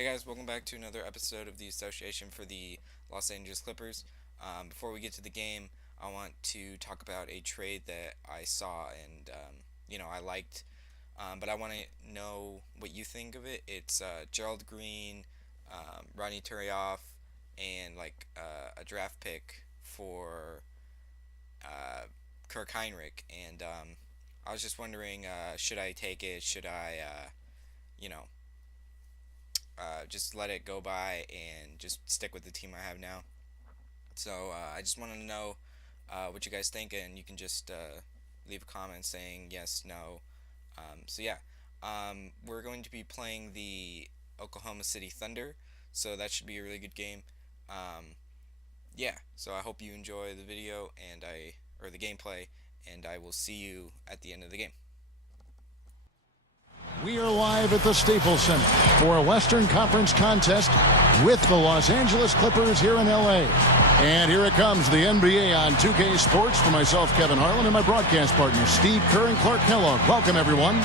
Hey guys, welcome back to another episode of the Association for the Los Angeles Clippers. Before we get to the game, I want to talk about a trade that I saw and I liked, but I want to know what you think of it. It's Gerald Green, Rodney Turioff, and a draft pick for Kirk Hinrich. And I was just wondering, should I take it? Should I, just let it go by and just stick with the team I have now? So I just want to know what you guys think, and you can just leave a comment saying yes, no. We're going to be playing the Oklahoma City Thunder, so that should be a really good game. So I hope you enjoy the video or the gameplay, and I will see you at the end of the game. We are live at the Staples Center for a Western Conference contest with the Los Angeles Clippers here in LA. And here it comes, the NBA on 2K Sports for myself, Kevin Harlan, and my broadcast partners, Steve Kerr and Clark Kellogg. Welcome, everyone.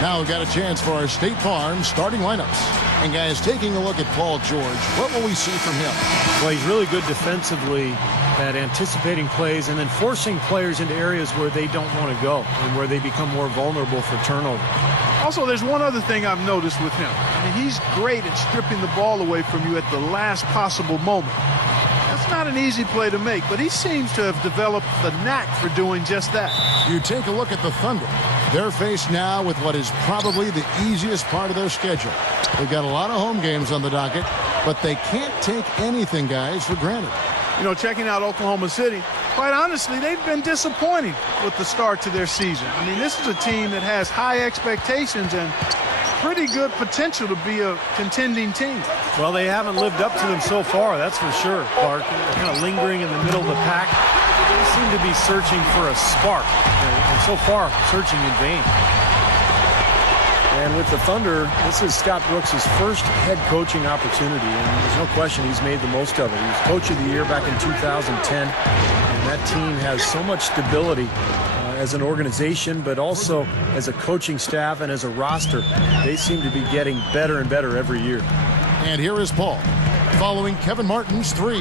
Now we've got a chance for our State Farm starting lineups. And guys, taking a look at Paul George, what will we see from him? Well, he's really good defensively at anticipating plays and then forcing players into areas where they don't want to go and where they become more vulnerable for turnover. Also, there's one other thing I've noticed with him. I mean, he's great at stripping the ball away from you at the last possible moment. That's not an easy play to make, but he seems to have developed the knack for doing just that. You take a look at the Thunder. They're faced now with what is probably the easiest part of their schedule. They've got a lot of home games on the docket, but they can't take anything, guys, for granted. You know, checking out Oklahoma City, quite honestly, they've been disappointing with the start to their season. I mean, this is a team that has high expectations and pretty good potential to be a contending team. Well, they haven't lived up to them so far, that's for sure, Clark. They're kind of lingering in the middle of the pack. They seem to be searching for a spark, and so far, searching in vain. And with the Thunder, this is Scott Brooks' first head coaching opportunity, and there's no question he's made the most of it. He was Coach of the Year back in 2010, and that team has so much stability as an organization, but also as a coaching staff and as a roster. They seem to be getting better and better every year. And here is Paul, following Kevin Martin's three.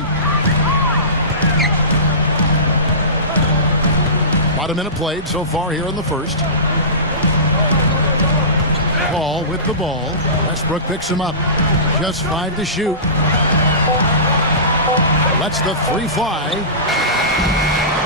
About a minute played so far here in the first. Paul with the ball. Westbrook picks him up. Just 5 to shoot. Lets the three fly.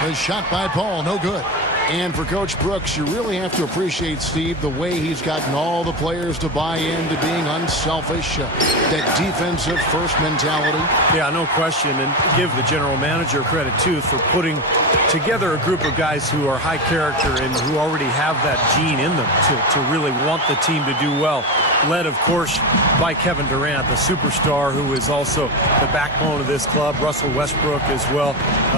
The shot by Paul, no good. And for Coach Brooks, you really have to appreciate, Steve, the way he's gotten all the players to buy into being unselfish, that defensive first mentality. Yeah, no question. And give the general manager credit, too, for putting together a group of guys who are high character and who already have that gene in them to really want the team to do well. Led, of course, by Kevin Durant, the superstar who is also the backbone of this club, Russell Westbrook as well.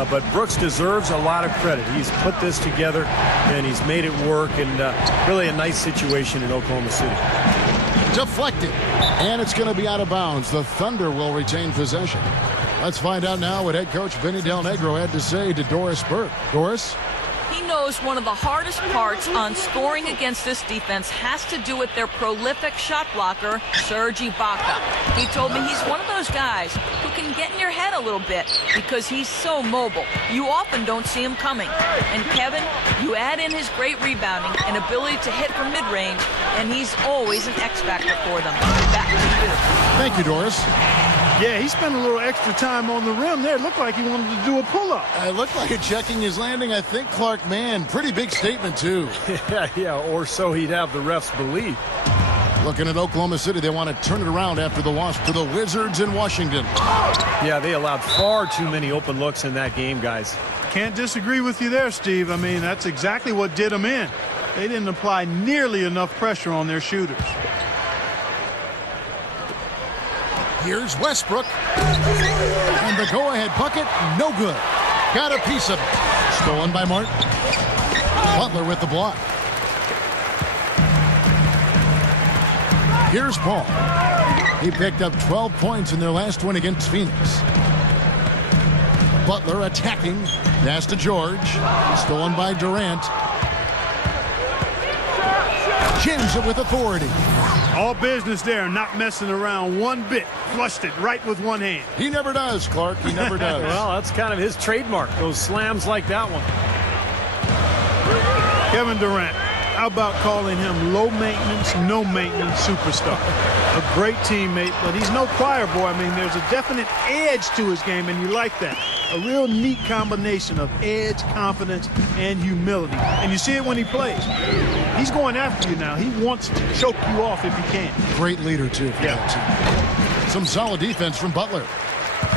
But Brooks deserves a lot of credit. He's put this together and he's made it work, and really a nice situation in Oklahoma City. Deflected, and it's going to be out of bounds. The Thunder will retain possession. Let's find out now what head coach Vinny Del Negro had to say to Doris Burke. Doris? He knows one of the hardest parts on scoring against this defense has to do with their prolific shot blocker, Serge Ibaka. He told me he's one of those guys who can get in your head a little bit because he's so mobile. You often don't see him coming. And Kevin, you add in his great rebounding and ability to hit from mid-range, and he's always an X factor for them. Back to you. Thank you, Doris. Yeah, he spent a little extra time on the rim there. It looked like he wanted to do a pull-up. It looked like checking his landing. I think, Clark, man, pretty big statement, too. yeah, or so he'd have the refs believe. Looking at Oklahoma City, they want to turn it around after the loss to the Wizards in Washington. Yeah, they allowed far too many open looks in that game, guys. Can't disagree with you there, Steve. I mean, that's exactly what did them in. They didn't apply nearly enough pressure on their shooters. Here's Westbrook. And the go-ahead bucket, no good. Got a piece of it. Stolen by Martin. Butler with the block. Here's Paul. He picked up 12 points in their last win against Phoenix. Butler attacking. Pass to George. Stolen by Durant. Jams it with authority. All business there, not messing around one bit. Flushed it right with one hand. He never does, Clark. He never does. Well, that's kind of his trademark, those slams like that one. Kevin Durant, how about calling him low maintenance, no maintenance superstar? A great teammate, but he's no choir boy. I mean, there's a definite edge to his game, and you like that. A real neat combination of edge, confidence, and humility. And you see it when he plays. He's going after you now. He wants to choke you off if he can. Great leader, too, for that team. Some solid defense from Butler.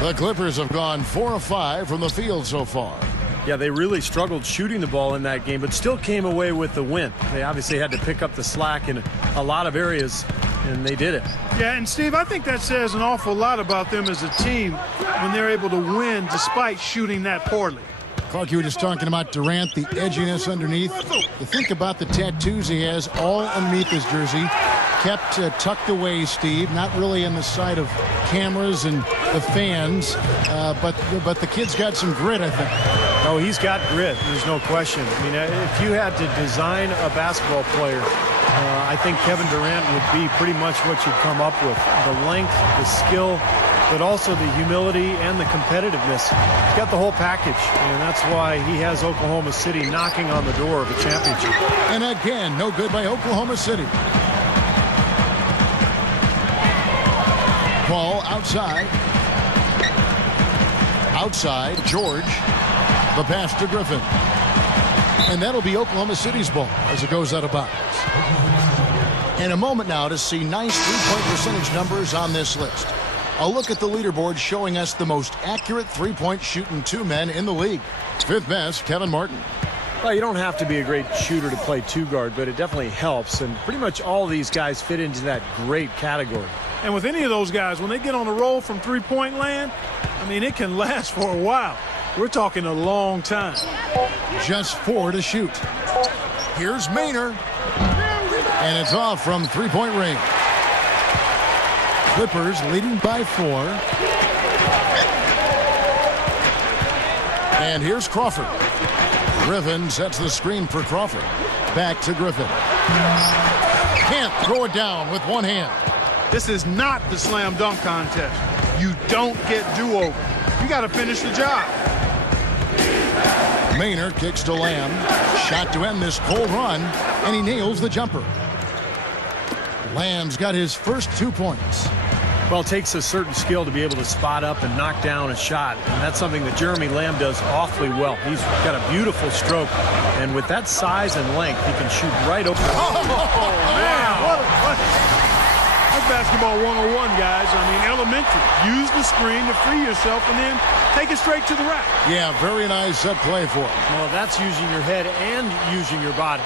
The Clippers have gone 4 of 5 from the field so far. Yeah, they really struggled shooting the ball in that game, but still came away with the win. They obviously had to pick up the slack in a lot of areas, and they did it. Yeah, and Steve, I think that says an awful lot about them as a team when they're able to win despite shooting that poorly. Clark, you were just talking about Durant, the edginess underneath. You think about the tattoos he has all underneath his jersey. Kept tucked away, Steve, not really in the sight of cameras and the fans, but the kid's got some grit, I think. Oh, he's got grit. There's no question. I mean, if you had to design a basketball player, I think Kevin Durant would be pretty much what you'd come up with. The length, the skill, but also the humility and the competitiveness. He's got the whole package, and that's why he has Oklahoma City knocking on the door of a championship. And again, no good by Oklahoma City. Ball outside. Outside, George. The pass to Griffin. And that'll be Oklahoma City's ball as it goes out of bounds. In a moment now to see nice three-point percentage numbers on this list. A look at the leaderboard showing us the most accurate three-point shooting two men in the league. Fifth best, Kevin Martin. Well, you don't have to be a great shooter to play two guard, but it definitely helps. And pretty much all these guys fit into that great category. And with any of those guys, when they get on a roll from three-point land, I mean, it can last for a while. We're talking a long time. Just 4 to shoot. Here's Maynard. And it's off from three-point range. Clippers leading by 4. And here's Crawford. Griffin sets the screen for Crawford. Back to Griffin. Can't throw it down with one hand. This is not the slam dunk contest. You don't get do-over. You got to finish the job. Maynard kicks to Lamb. Shot to end this cold run, and he nails the jumper. Lamb's got his first 2 points. Well, it takes a certain skill to be able to spot up and knock down a shot, and that's something that Jeremy Lamb does awfully well. He's got a beautiful stroke, and with that size and length, he can shoot right over. Man, what? That's basketball 101, guys. I mean, elementary. Use the screen to free yourself and then take it straight to the rack. Yeah, very nice set play for him. Well, that's using your head and using your body.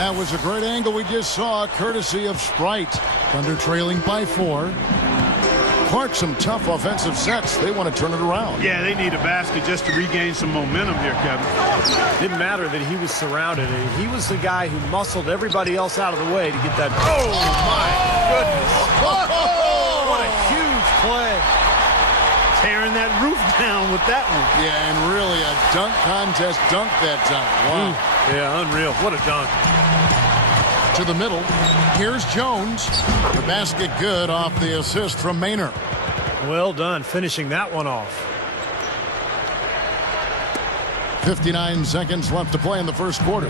That was a great angle we just saw, courtesy of Sprite. Thunder trailing by 4. Clark, some tough offensive sets. They want to turn it around. Yeah, they need a basket just to regain some momentum here, Kevin. Didn't matter that he was surrounded. He was the guy who muscled everybody else out of the way to get that. Oh, my goodness. What a huge play. Tearing that roof down with that one. Yeah, and really a dunk contest dunk that time. Wow. Yeah, unreal. What a dunk. To the middle. Here's Jones. The basket good off the assist from Maynard. Well done finishing that one off. 59 seconds left to play in the first quarter.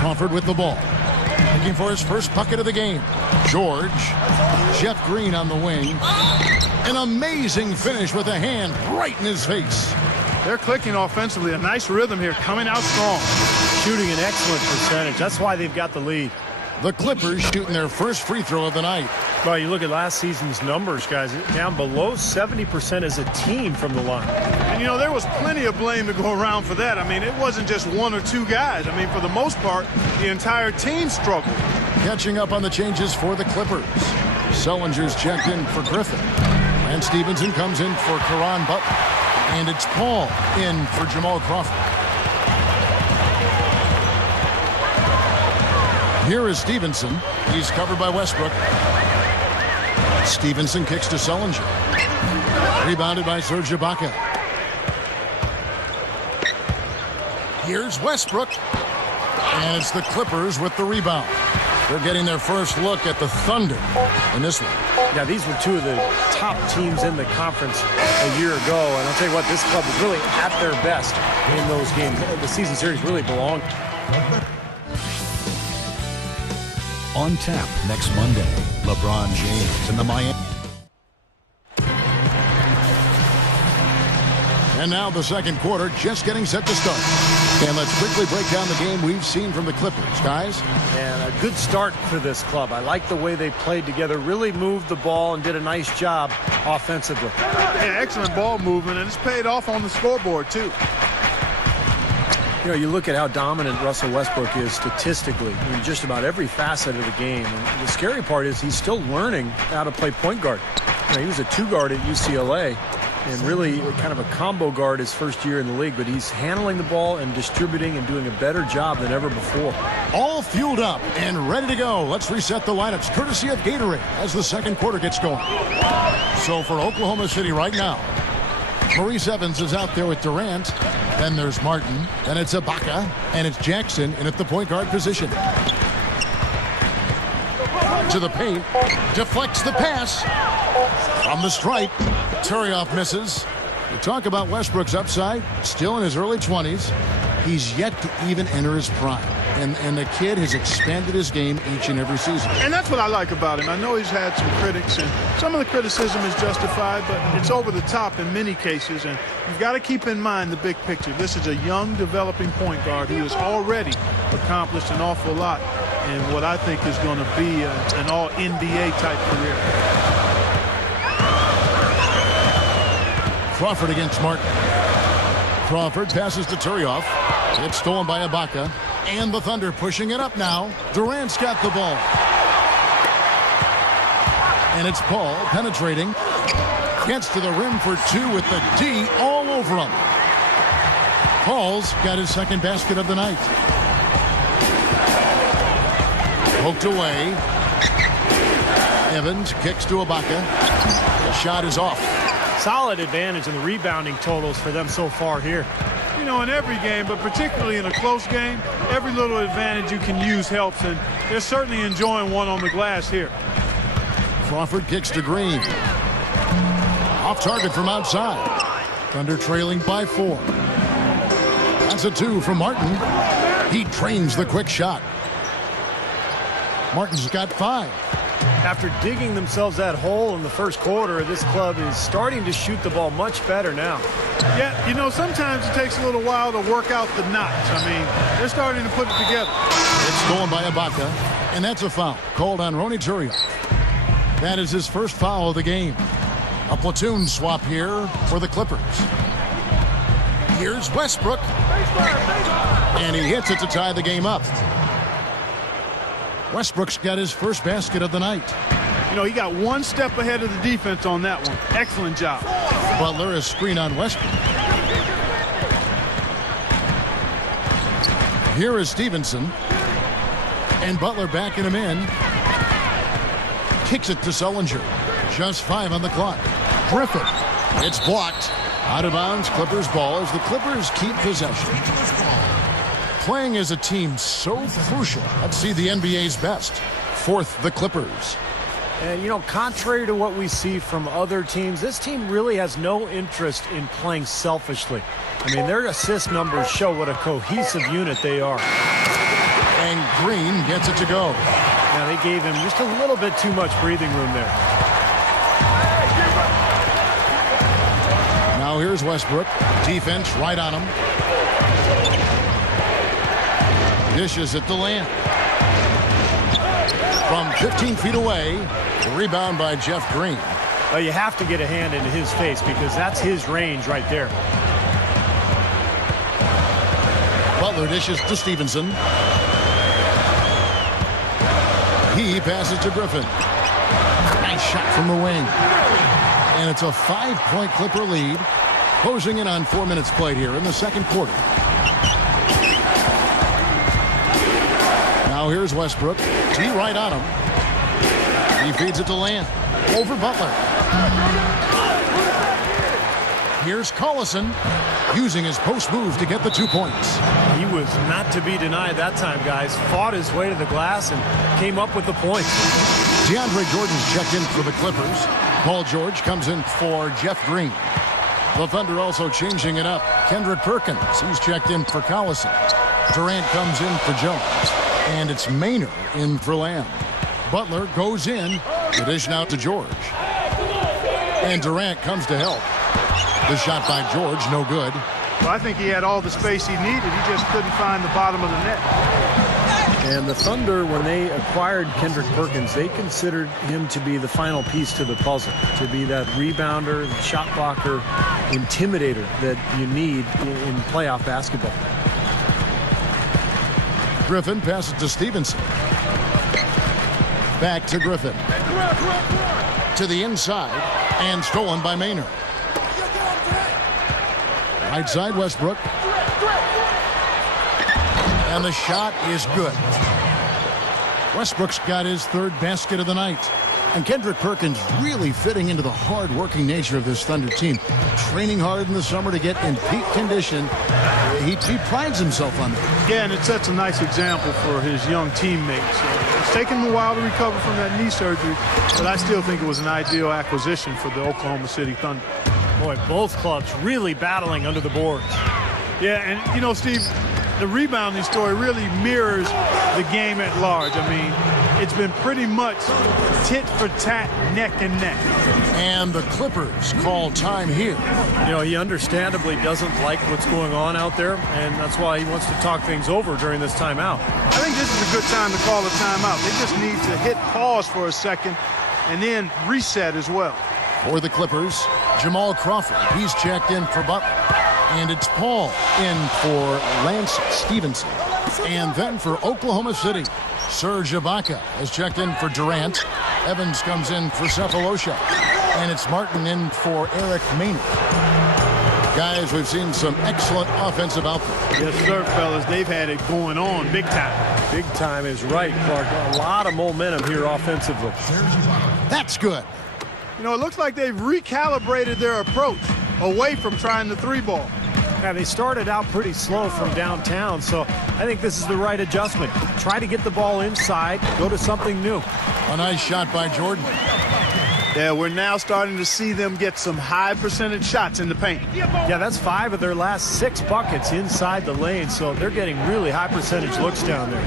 Crawford with the ball. Looking for his first bucket of the game. George. Jeff Green on the wing. An amazing finish with a hand right in his face. They're clicking offensively. A nice rhythm here, coming out strong. Shooting an excellent percentage. That's why they've got the lead. The Clippers shooting their first free throw of the night. Well, you look at last season's numbers, guys. Down below 70% as a team from the line. And, you know, there was plenty of blame to go around for that. I mean, it wasn't just one or two guys. I mean, for the most part, the entire team struggled. Catching up on the changes for the Clippers. Sellinger's checked in for Griffin. And Stevenson comes in for Caron Butler. And it's Paul in for Jamal Crawford. Here is Stevenson. He's covered by Westbrook. Stevenson kicks to Sellinger. Rebounded by Serge Ibaka. Here's Westbrook. And it's the Clippers with the rebound. They're getting their first look at the Thunder in this one. Yeah, these were two of the top teams in the conference a year ago. And I'll tell you what, this club is really at their best in those games. The season series really belonged. On tap next Monday, LeBron James and the Miami. And now the second quarter just getting set to start. And let's quickly break down the game we've seen from the Clippers, guys. And a good start for this club. I like the way they played together, really moved the ball and did a nice job offensively. Yeah, excellent ball movement, and it's paid off on the scoreboard, too. You know, you look at how dominant Russell Westbrook is statistically in just about every facet of the game. And the scary part is he's still learning how to play point guard. You know, he was a two guard at UCLA. And really kind of a combo guard his first year in the league, but he's handling the ball and distributing and doing a better job than ever before. All fueled up and ready to go. Let's reset the lineups courtesy of Gatorade as the second quarter gets going. So for Oklahoma City right now, Maurice Evans is out there with Durant. Then there's Martin. Then it's Ibaka. And it's Jackson in at the point guard position. To the paint. Deflects the pass. From the stripe. Turioff misses. You talk about Westbrook's upside, still in his early 20s. He's yet to even enter his prime. And the kid has expanded his game each and every season. And that's what I like about him. I know he's had some critics, and some of the criticism is justified, but it's over the top in many cases. And you've got to keep in mind the big picture. This is a young, developing point guard who has already accomplished an awful lot in what I think is going to be an all-NBA type career. Crawford against Martin. Crawford passes to Turioff. It's stolen by Ibaka. And the Thunder pushing it up now. Durant's got the ball. And it's Paul penetrating. Gets to the rim for two with the D all over him. Paul's got his second basket of the night. Poked away. Evans kicks to Ibaka. The shot is off. Solid advantage in the rebounding totals for them so far here. You know, in every game, but particularly in a close game, every little advantage you can use helps, and they're certainly enjoying one on the glass here. Crawford kicks to Green. Off target from outside. Thunder trailing by 4. That's a 2 from Martin. He trains the quick shot. Martin's got 5. After digging themselves that hole in the first quarter, this club is starting to shoot the ball much better now. Yeah, you know, sometimes it takes a little while to work out the knots. I mean, they're starting to put it together. It's stolen by Ibaka, and that's a foul called on Ronny Turioff. That is his first foul of the game. A platoon swap here for the Clippers. Here's Westbrook. And he hits it to tie the game up. Westbrook's got his first basket of the night. You know, he got one step ahead of the defense on that one. Excellent job. Butler is screen on Westbrook. Here is Stevenson. And Butler backing him in. Kicks it to Sullinger. Just 5 on the clock. Griffin. It's blocked. Out of bounds, Clippers ball as the Clippers keep possession. Playing as a team so crucial. Let's see the NBA's best. 4th, the Clippers. And, you know, contrary to what we see from other teams, this team really has no interest in playing selfishly. I mean, their assist numbers show what a cohesive unit they are. And Green gets it to go. Now, they gave him just a little bit too much breathing room there. Now here's Westbrook. Defense right on him. Dishes it to Lamb. From 15 feet away, the rebound by Jeff Green. Well, you have to get a hand into his face because that's his range right there. Butler dishes to Stevenson. He passes to Griffin. Nice shot from the wing. And it's a 5-point Clipper lead. Closing in on 4 minutes played here in the second quarter. Now here's Westbrook. T right on him. He feeds it to Lamb. Over Butler. Here's Collison using his post move to get the 2 points. He was not to be denied that time, guys. Fought his way to the glass and came up with the points. DeAndre Jordan's checked in for the Clippers. Paul George comes in for Jeff Green. The Thunder also changing it up. Kendrick Perkins, he's checked in for Collison. Durant comes in for Jones. And it's Maynard in for Lamb. Butler goes in. The dish now to George. And Durant comes to help. The shot by George, no good. Well, I think he had all the space he needed. He just couldn't find the bottom of the net. And the Thunder, when they acquired Kendrick Perkins, they considered him to be the final piece to the puzzle, to be that rebounder, shot blocker, intimidator that you need in playoff basketball. Griffin passes to Stevenson. Back to Griffin. To the inside, and stolen by Maynard. Right side, Westbrook. And the shot is good. Westbrook's got his third basket of the night. And Kendrick Perkins really fitting into the hard-working nature of this Thunder team. Training hard in the summer to get in peak condition. He prides himself on that. Yeah, and it sets a nice example for his young teammates. It's taken him a while to recover from that knee surgery, but I still think it was an ideal acquisition for the Oklahoma City Thunder. Boy, both clubs really battling under the boards. Yeah, and you know, Steve, the rebounding story really mirrors the game at large. I mean, it's been pretty much tit for tat, neck and neck. And the Clippers call time here. You know, he understandably doesn't like what's going on out there, and that's why he wants to talk things over during this timeout. I think this is a good time to call a timeout. They just need to hit pause for a second and then reset as well. For the Clippers, Jamal Crawford. He's checked in for Butler. And it's Paul in for Lance Stevenson. And then for Oklahoma City, Serge Ibaka has checked in for Durant. Evans comes in for Cephalosha. And it's Martin in for Eric Maynard. Guys, we've seen some excellent offensive output. Yes, sir, fellas. They've had it going on big time. Big time is right, Clark. A lot of momentum here offensively. That's good. You know, it looks like they've recalibrated their approach away from trying the three ball. Yeah, they started out pretty slow from downtown, so I think this is the right adjustment. Try to get the ball inside, go to something new. A nice shot by Jordan. Yeah, we're now starting to see them get some high percentage shots in the paint. Yeah, that's 5 of their last 6 buckets inside the lane, so they're getting really high percentage looks down there.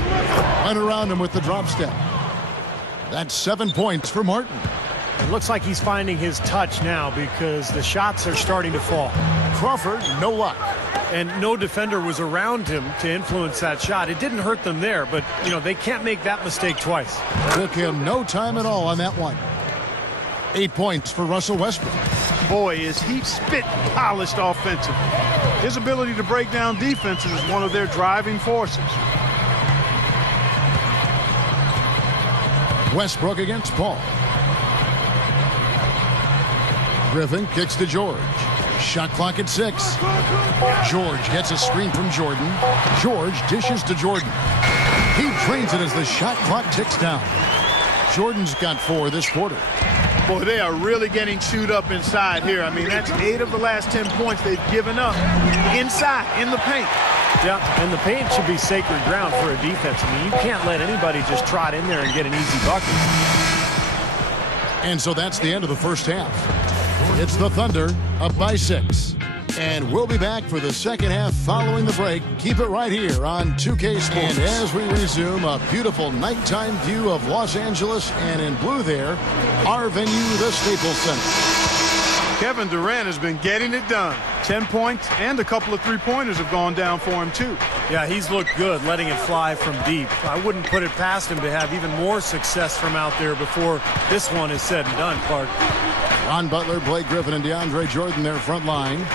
Right around him with the drop step. That's 7 points for Martin. It looks like he's finding his touch now because the shots are starting to fall. Crawford, no luck. And no defender was around him to influence that shot. It didn't hurt them there, but, you know, they can't make that mistake twice. Took him no time at all on that one. 8 points for Russell Westbrook. Boy, is he spit polished offensively. His ability to break down defenses is one of their driving forces. Westbrook against Paul. Griffin kicks to George. Shot clock at 6. George gets a screen from Jordan. George dishes to Jordan. He drains it as the shot clock ticks down. Jordan's got 4 this quarter. Boy, they are really getting chewed up inside here. I mean, that's 8 of the last 10 points they've given up inside, in the paint. Yeah, and the paint should be sacred ground for a defense. I mean, you can't let anybody just trot in there and get an easy bucket. And so that's the end of the first half. It's the Thunder up by 6. And we'll be back for the second half following the break. Keep it right here on 2K Sports. And as we resume, a beautiful nighttime view of Los Angeles, and in blue there, our venue, the Staples Center. Kevin Durant has been getting it done. 10 points and a couple of three-pointers have gone down for him, too. Yeah, he's looked good letting it fly from deep. I wouldn't put it past him to have even more success from out there before this one is said and done, Clark. Ron Butler, Blake Griffin, and DeAndre Jordan, their front line.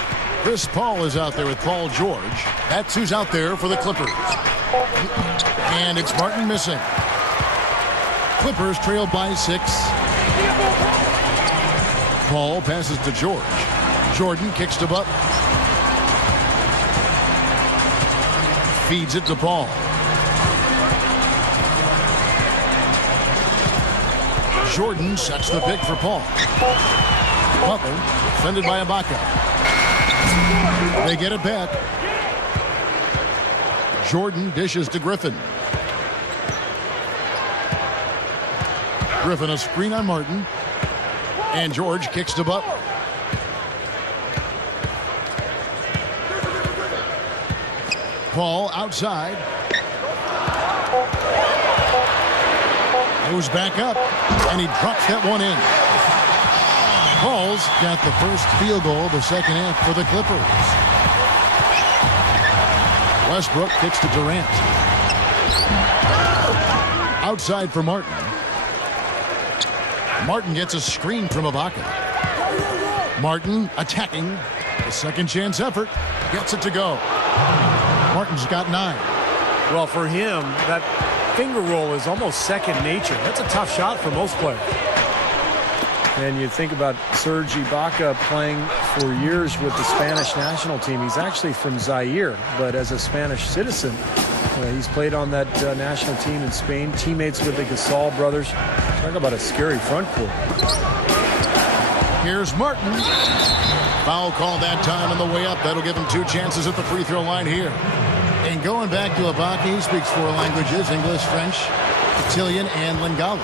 Chris Paul is out there with Paul George. That's who's out there for the Clippers. And it's Martin missing. Clippers trail by 6. Paul passes to George. Jordan kicks to Butler. Feeds it to Paul. Jordan sets the pick for Paul. Butler defended by Ibaka. They get it back. Jordan dishes to Griffin. Griffin a screen on Martin. And George kicks to Butler. Paul outside. Moves back up. And he drops that one in. Paul's got the first field goal of the second half for the Clippers. Westbrook kicks to Durant. Outside for Martin. Martin gets a screen from Ibaka. Martin attacking. The second chance effort. Gets it to go. Martin's got 9. Well, for him, that finger roll is almost second nature. That's a tough shot for most players. And you think about Serge Ibaka playing for years with the Spanish national team. He's actually from Zaire, but as a Spanish citizen, he's played on that national team in Spain, teammates with the Gasol brothers. Talk about a scary front court. Here's Martin. Foul call that time on the way up. That'll give him 2 chances at the free throw line here. And going back to Ibaka, he speaks 4 languages, English, French, Italian, and Lingala.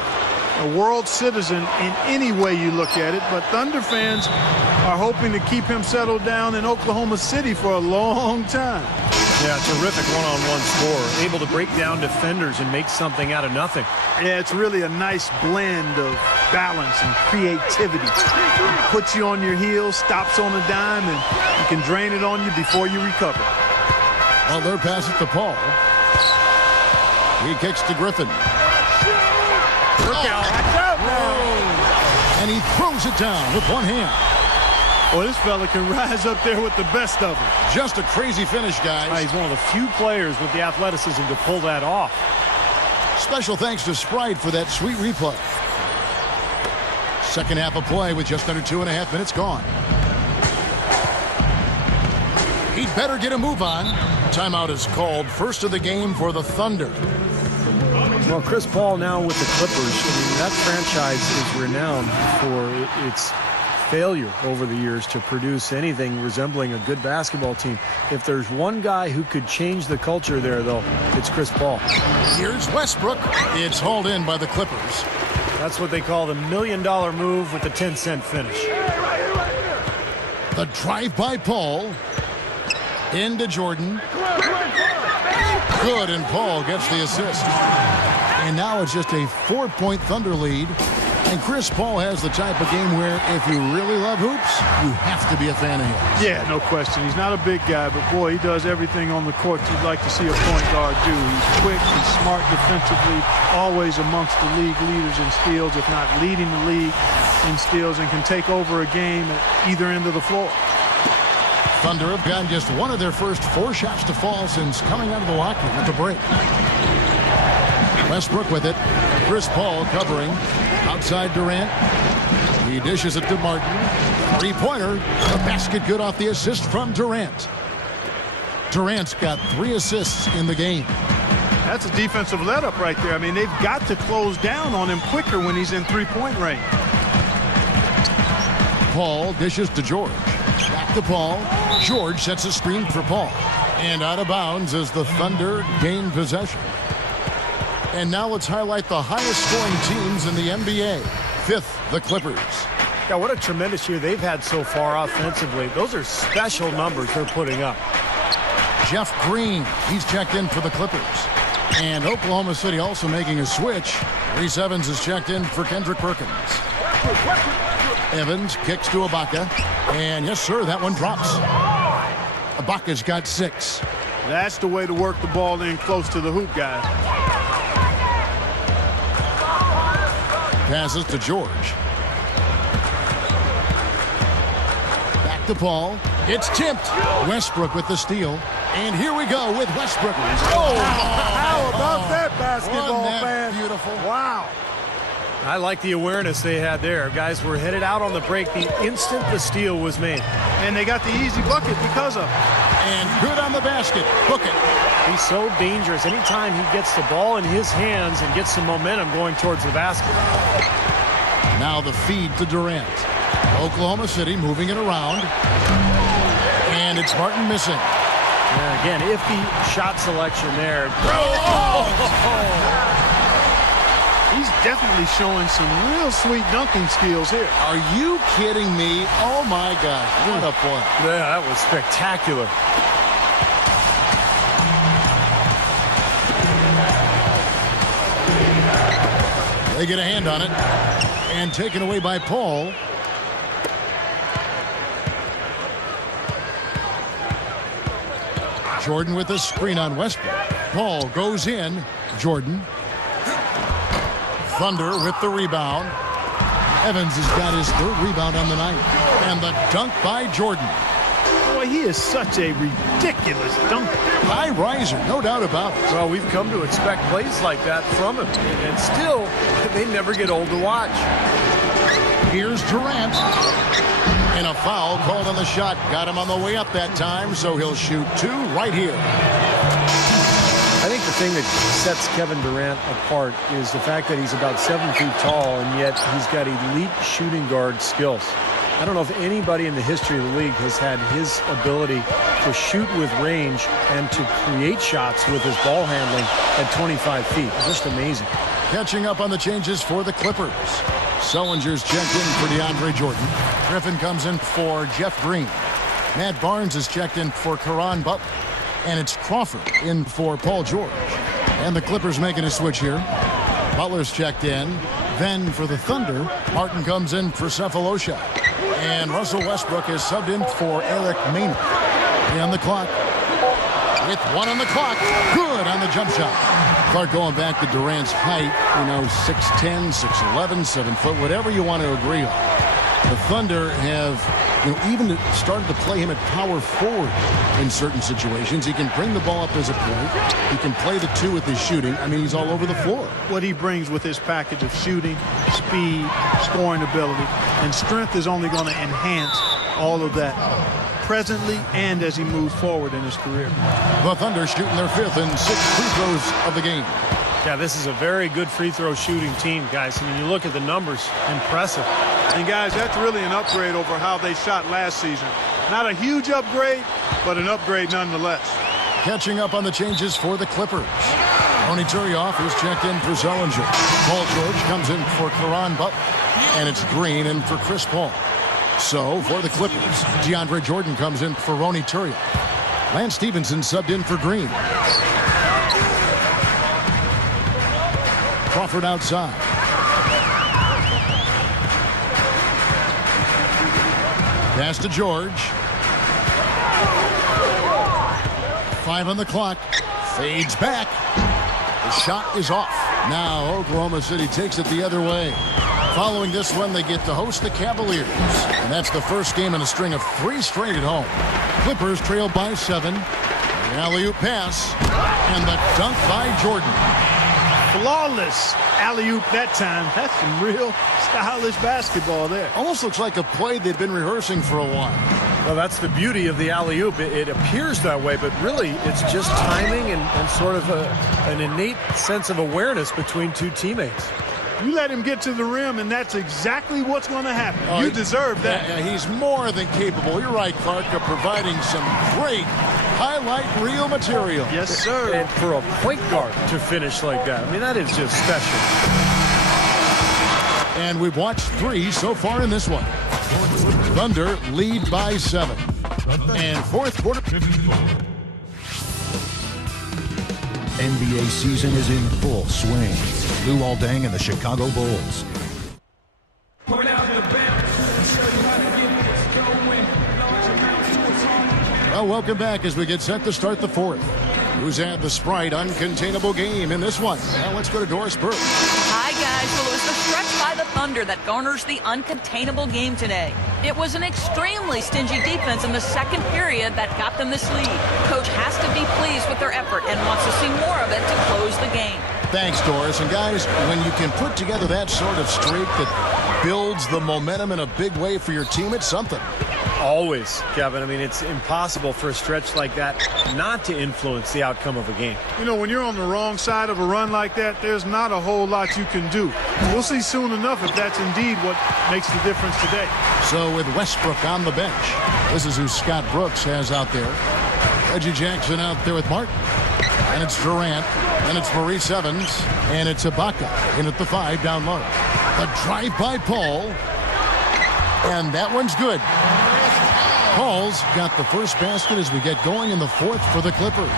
A world citizen in any way you look at it, but Thunder fans are hoping to keep him settled down in Oklahoma City for a long time. Yeah, terrific one-on-one scorer, able to break down defenders and make something out of nothing. Yeah, it's really a nice blend of balance and creativity. He puts you on your heels, stops on a dime, and he can drain it on you before you recover. Butler passes to Paul. He kicks to Griffin. And he throws it down with one hand. Well, this fella can rise up there with the best of them. Just a crazy finish, guys. He's one of the few players with the athleticism to pull that off. Special thanks to Sprite for that sweet replay. Second half of play with just under 2.5 minutes gone. He'd better get a move on. Timeout is called. First of the game for the Thunder. Well, Chris Paul now with the Clippers. I mean, that franchise is renowned for its failure over the years to produce anything resembling a good basketball team. If there's one guy who could change the culture there, though, it's Chris Paul. Here's Westbrook. It's hauled in by the Clippers. That's what they call the $1 million move with the 10-cent finish. The drive by Paul. Into Jordan. Good, and Paul gets the assist. And now it's just a 4-point Thunder lead. And Chris Paul has the type of game where if you really love hoops, you have to be a fan of his. Yeah, no question. He's not a big guy, but boy, he does everything on the court you'd like to see a point guard do. He's quick, he's smart defensively, always amongst the league leaders in steals, if not leading the league in steals, and can take over a game at either end of the floor. Thunder have gotten just one of their first 4 shots to fall since coming out of the locker room at the break. Westbrook with it. Chris Paul covering. Outside Durant. He dishes it to Martin. 3-pointer. The basket good off the assist from Durant. Durant's got 3 assists in the game. That's a defensive let-up right there. I mean, they've got to close down on him quicker when he's in 3-point range. Paul dishes to George. Back to Paul. George sets a screen for Paul. And out of bounds as the Thunder gain possession. And now let's highlight the highest scoring teams in the NBA. 5th, the Clippers. Yeah, what a tremendous year they've had so far offensively. Those are special numbers they're putting up. Jeff Green, he's checked in for the Clippers. And Oklahoma City also making a switch. Reese Evans is checked in for Kendrick Perkins. Evans kicks to Ibaka. And yes, sir, that one drops. Ibaka's got 6. That's the way to work the ball in close to the hoop, guys. Passes to George. Back to Paul. It's tipped. Westbrook with the steal. And here we go with Westbrook. Oh, how about that, basketball fan? Beautiful. Wow. I like the awareness they had there. Guys were headed out on the break the instant the steal was made. And they got the easy bucket because of it. And good on the basket. Book it. He's so dangerous. Anytime he gets the ball in his hands and gets some momentum going towards the basket. Now the feed to Durant. Oklahoma City moving it around. And it's Martin missing. Yeah, again, iffy shot selection there. He's definitely showing some real sweet dunking skills here. Are you kidding me? Oh, my gosh. What a play. Yeah, that was spectacular. They get a hand on it. And taken away by Paul. Jordan with a screen on Westbrook. Paul goes in. Jordan. Thunder with the rebound. Evans has got his third rebound on the night. And the dunk by Jordan. Boy, he is such a ridiculous dunker. High riser, no doubt about it. Well, we've come to expect plays like that from him. And still, they never get old to watch. Here's Durant. And a foul called on the shot. Got him on the way up that time, so he'll shoot two right here. I think the thing that sets Kevin Durant apart is the fact that he's about 7 feet tall, and yet he's got elite shooting guard skills. I don't know if anybody in the history of the league has had his ability to shoot with range and to create shots with his ball handling at 25 feet. Just amazing. Catching up on the changes for the Clippers. Sellinger's checked in for DeAndre Jordan. Griffin comes in for Jeff Green. Matt Barnes is checked in for Caron Butler. And it's Crawford in for Paul George. And the Clippers making a switch here. Butler's checked in. Then for the Thunder, Martin comes in for Cephalosha. And Russell Westbrook is subbed in for Eric Maynard. On the clock. With 1 on the clock. Good on the jump shot. Clark going back to Durant's height. 6'10", 6'11", 7 foot, whatever you want to agree on. The Thunder have even started to play him at power forward in certain situations. He can bring the ball up as a point. He can play the two with his shooting. I mean, he's all over the floor. What he brings with his package of shooting, speed, scoring ability, and strength is only going to enhance all of that presently and as he moves forward in his career. The Thunder shooting their 5th and 6th free throws of the game. Yeah, this is a very good free throw shooting team, guys. I mean, you look at the numbers, impressive. And guys, that's really an upgrade over how they shot last season. Not a huge upgrade, but an upgrade nonetheless. Catching up on the changes for the Clippers. Tony Turioff is checked in for Zellinger. Paul George comes in for Caron Butler. And it's Green in for Chris Paul. So, for the Clippers, DeAndre Jordan comes in for Ronny Turioff. Lance Stevenson subbed in for Green. Crawford outside. Pass to George. 5 on the clock. Fades back. The shot is off. Now Oklahoma City takes it the other way. Following this one, they get to host the Cavaliers. And that's the first game in a string of 3 straight at home. Clippers trail by 7. The alley-oop pass. And the dunk by Jordan. Flawless alley-oop that time. That's some real stylish basketball there. Almost looks like a play they've been rehearsing for a while. Well, that's the beauty of the alley-oop. It appears that way, but really it's just timing and sort of an innate sense of awareness between two teammates. You let him get to the rim, and that's exactly what's going to happen. You deserve that. Yeah, he's more than capable. You're right, Clark, of providing some great highlight reel material. Yes, sir. And for a point guard to finish like that, I mean, that is just special. And we've watched 3 so far in this one. Thunder lead by 7. And fourth quarter. NBA season is in full swing. Lou Aldang and the Chicago Bulls. Well, welcome back as we get set to start the 4th. Who's had the Sprite uncontainable game in this one? Well, let's go to Doris Burke. Hi, guys. Well, it was the stretch by the Thunder that garners the uncontainable game today. It was an extremely stingy defense in the second period that got them this lead. Coach has to be pleased with their effort and wants to see more of it to close the game. Thanks, Doris. And guys, when you can put together that sort of streak that builds the momentum in a big way for your team, it's something. Always, Kevin. I mean, it's impossible for a stretch like that not to influence the outcome of a game. You know, when you're on the wrong side of a run like that, there's not a whole lot you can do. We'll see soon enough if that's indeed what makes the difference today. So with Westbrook on the bench, this is who Scott Brooks has out there. Reggie Jackson out there with Martin. And it's Durant. And it's Maurice Evans. And it's Ibaka in at the 5 down low. A drive by Paul. And that one's good. Paul's got the first basket as we get going in the 4th for the Clippers.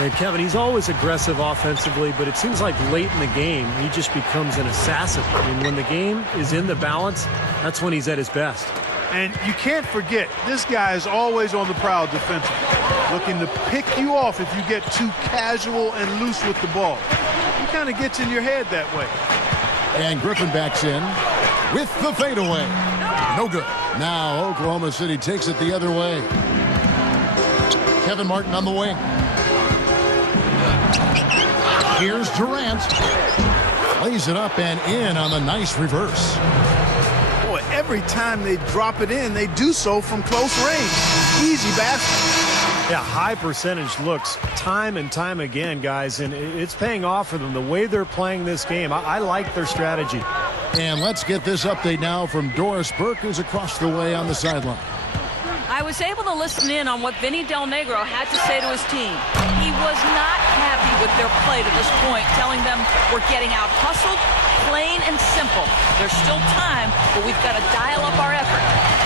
And Kevin, he's always aggressive offensively, but it seems like late in the game, he just becomes an assassin. I mean, when the game is in the balance, that's when he's at his best. And you can't forget, this guy is always on the prowl defensively, looking to pick you off if you get too casual and loose with the ball. He kind of gets in your head that way. And Griffin backs in with the fadeaway. No good. Now Oklahoma City takes it the other way. Kevin Martin on the wing. Here's Durant. Lays it up and in on the nice reverse. Boy, every time they drop it in, they do so from close range. Easy basket. Yeah, high percentage looks time and time again, guys, and it's paying off for them the way they're playing this game. I like their strategy. And let's get this update now from Doris Burke, who's across the way on the sideline. I was able to listen in on what Vinny Del Negro had to say to his team. He was not happy with their play to this point, telling them we're getting out hustled, plain and simple. There's still time, but we've got to dial up our effort.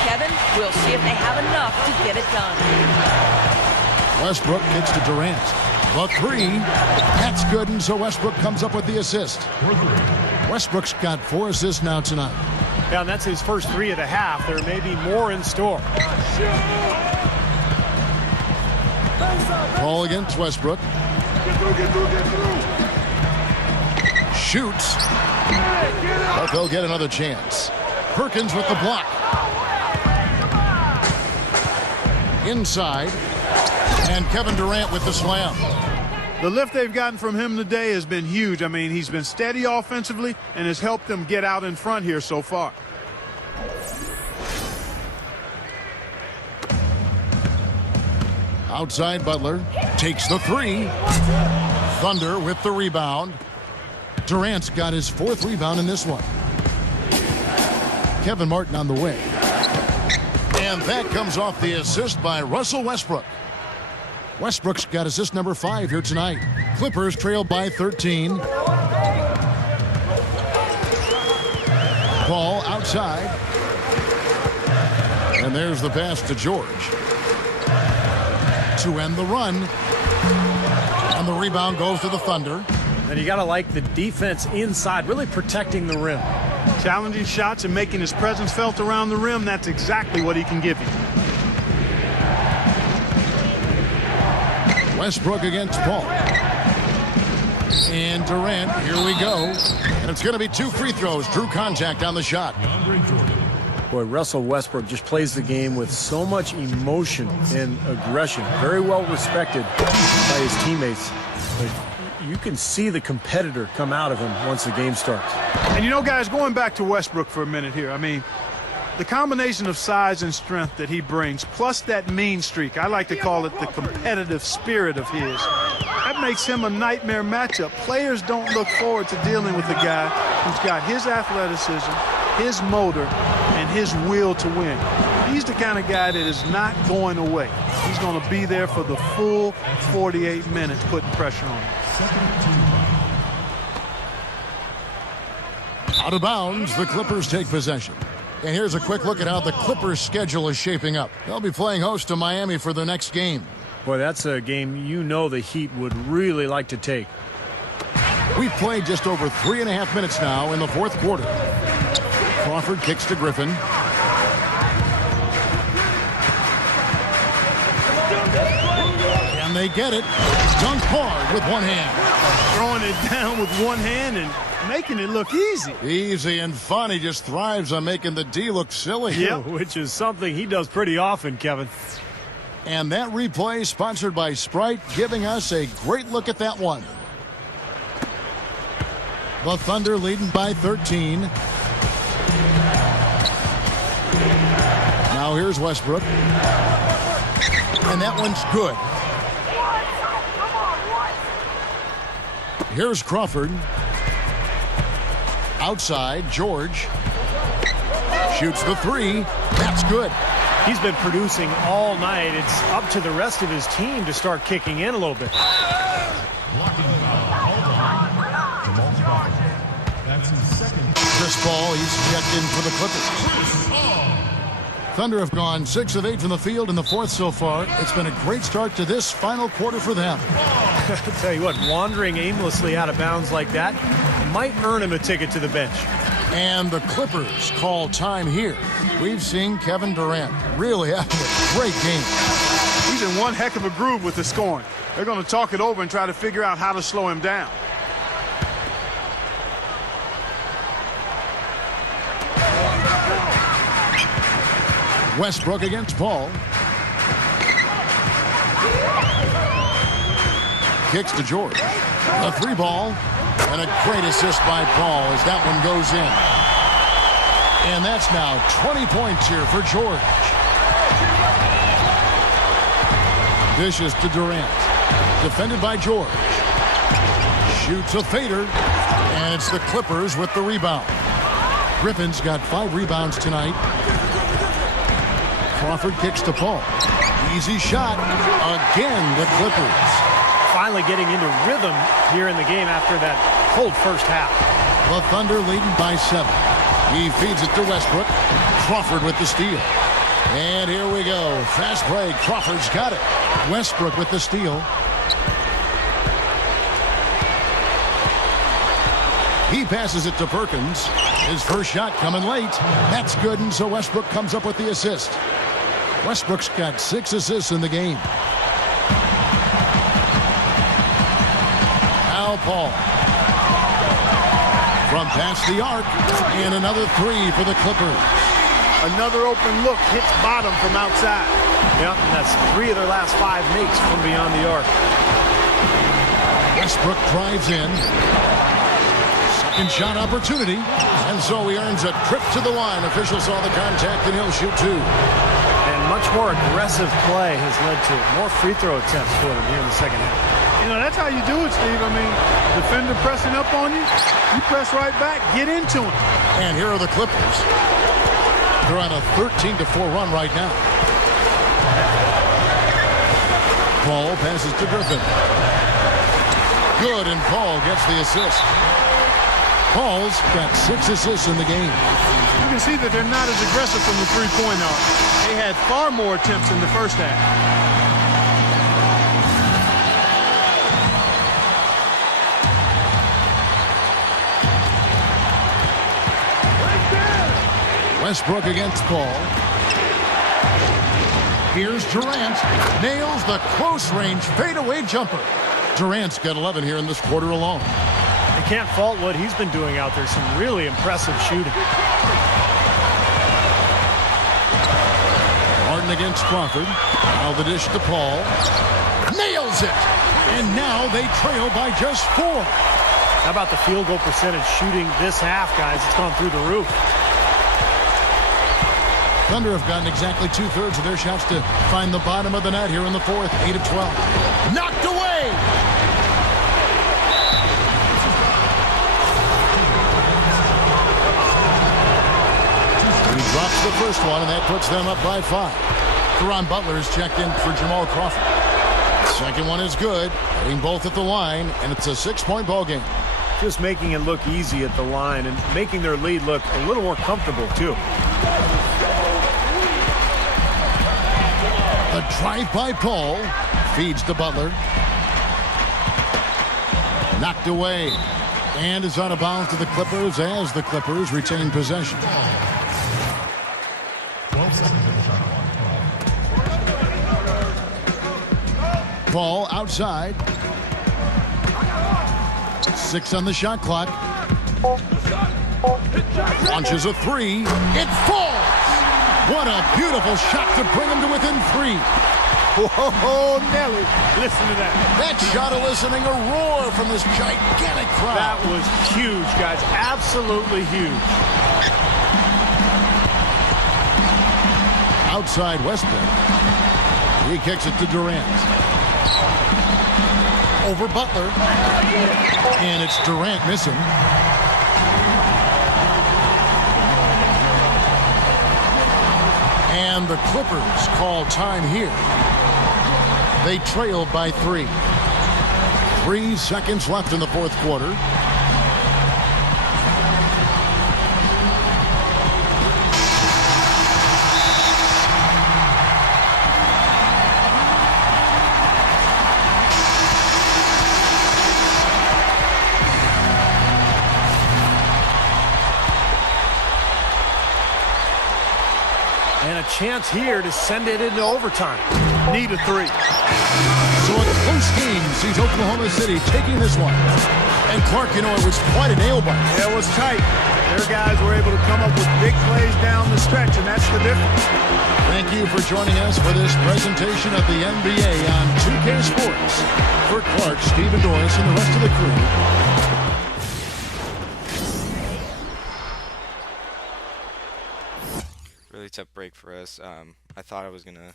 Kevin, we'll see if they have enough to get it done. Westbrook gets to Durant. The 3. That's good, and so Westbrook comes up with the assist. Westbrook's got 4 assists now tonight. Yeah, and that's his first 3 of the half. There may be more in store. Ball against Westbrook. Shoots. But they'll get another chance. Perkins with the block. Inside. And Kevin Durant with the slam. The lift they've gotten from him today has been huge. I mean, he's been steady offensively and has helped them get out in front here so far. Outside Butler takes the 3. Thunder with the rebound. Durant's got his 4th rebound in this one. Kevin Martin on the wing. And that comes off the assist by Russell Westbrook. Westbrook's got assist number 5 here tonight. Clippers trail by 13. Ball outside. And there's the pass to George. To end the run. And the rebound goes to the Thunder. And you got to like the defense inside, really protecting the rim. Challenging shots and making his presence felt around the rim, that's exactly what he can give you. Westbrook against Paul. And Durant, here we go. And it's going to be 2 free throws. Drew contact on the shot. Boy, Russell Westbrook just plays the game with so much emotion and aggression. Very well respected by his teammates. But you can see the competitor come out of him once the game starts. And you know, guys, going back to Westbrook for a minute here, I mean, the combination of size and strength that he brings, plus that mean streak, I like to call it the competitive spirit of his, that makes him a nightmare matchup. Players don't look forward to dealing with a guy who's got his athleticism, his motor, and his will to win. He's the kind of guy that is not going away. He's going to be there for the full 48 minutes, putting pressure on him. Out of bounds, the Clippers take possession. And here's a quick look at how the Clippers' schedule is shaping up. They'll be playing host to Miami for their next game. Boy, that's a game you know the Heat would really like to take. We've played just over 3.5 minutes now in the 4th quarter. Crawford kicks to Griffin. And they get it. Dunked hard with one hand. Throwing it down with one hand and making it look easy. Easy and fun. He just thrives on making the D look silly. Yeah, which is something he does pretty often, Kevin. And that replay sponsored by Sprite, giving us a great look at that one. The Thunder leading by 13. Now here's Westbrook. And that one's good. Here's Crawford. Outside, George. Shoots the three. That's good. He's been producing all night. It's up to the rest of his team to start kicking in a little bit. Chris Paul, he's checked in for the Clippers. Thunder have gone 6 of 8 from the field in the fourth so far. It's been a great start to this final quarter for them. I'll tell you what, wandering aimlessly out of bounds like that might earn him a ticket to the bench. And the Clippers call time here. We've seen Kevin Durant really having a great game. He's in one heck of a groove with the scoring. They're going to talk it over and try to figure out how to slow him down. Westbrook against Paul. Kicks to George. A three ball. And a great assist by Paul as that one goes in. And that's now 20 points here for George. Dishes to Durant. Defended by George. Shoots a fader. And it's the Clippers with the rebound. Griffin's got 5 rebounds tonight. Crawford kicks to Paul. Easy shot. Again, the Clippers. Finally getting into rhythm here in the game after that cold first half. The Thunder leading by 7. He feeds it to Westbrook. Crawford with the steal. And here we go. Fast break. Crawford's got it. Westbrook with the steal. He passes it to Perkins. His first shot coming late. That's good, and so Westbrook comes up with the assist. Westbrook's got 6 assists in the game. Now Paul. From past the arc. And another 3 for the Clippers. Another open look hits bottom from outside. Yep, and that's 3 of their last 5 makes from beyond the arc. Westbrook drives in. Second shot opportunity. And so he earns a trip to the line. Official saw the contact and he'll shoot 2. And much more aggressive play has led to more free throw attempts for them here in the second half. You know, that's how you do it, Steve. I mean, defender pressing up on you, you press right back, get into him. And here are the Clippers. They're on a 13-4 run right now. Paul passes to Griffin. Good, and Paul gets the assist. Paul's got 6 assists in the game. You can see that they're not as aggressive from the three-point arc. They had far more attempts in the first half. Westbrook against Paul. Here's Durant. Nails the close-range fadeaway jumper. Durant's got 11 here in this quarter alone. You can't fault what he's been doing out there. Some really impressive shooting. Harden against Crawford. Now the dish to Paul. Nails it! And now they trail by just 4. How about the field goal percentage shooting this half, guys? It's gone through the roof. Thunder have gotten exactly 2/3 of their shots to find the bottom of the net here in the fourth. 8 of 12. Knocked away! He drops the first one, and that puts them up by 5. Durant Butler is checked in for Jamal Crawford. Second one is good. Hitting both at the line, and it's a 6-point ball game. Just making it look easy at the line and making their lead look a little more comfortable, too. A drive by Paul. Feeds to Butler. Knocked away. And is out of bounds to the Clippers as the Clippers retain possession. Paul outside. 6 on the shot clock. Launches a 3. It falls! What a beautiful shot to bring him to within 3. Whoa, Nelly. Listen to that. That shot eliciting a roar from this gigantic crowd. That was huge, guys. Absolutely huge. Outside Westbrook. He kicks it to Durant. Over Butler. And it's Durant missing. And the Clippers call time here. They trail by 3. 3 seconds left in the fourth quarter. And a chance here to send it into overtime. Need a 3. So a close game sees Oklahoma City taking this one. And Clark, you know, it was quite a nail-biter. Yeah, it was tight. Their guys were able to come up with big plays down the stretch, and that's the difference. Thank you for joining us for this presentation of the NBA on 2K Sports. For Clark, Stephen Doris, and the rest of the crew, Really tough break for us. I thought I was gonna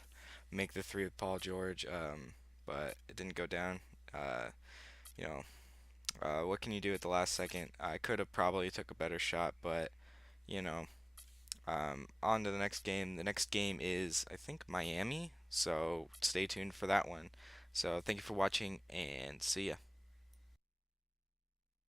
make the 3 with Paul George, but it didn't go down. You know, what can you do at the last second? I could have probably took a better shot, but you know, on to the next game. The next game is, I think, Miami, so stay tuned for that one. So thank you for watching, and see ya.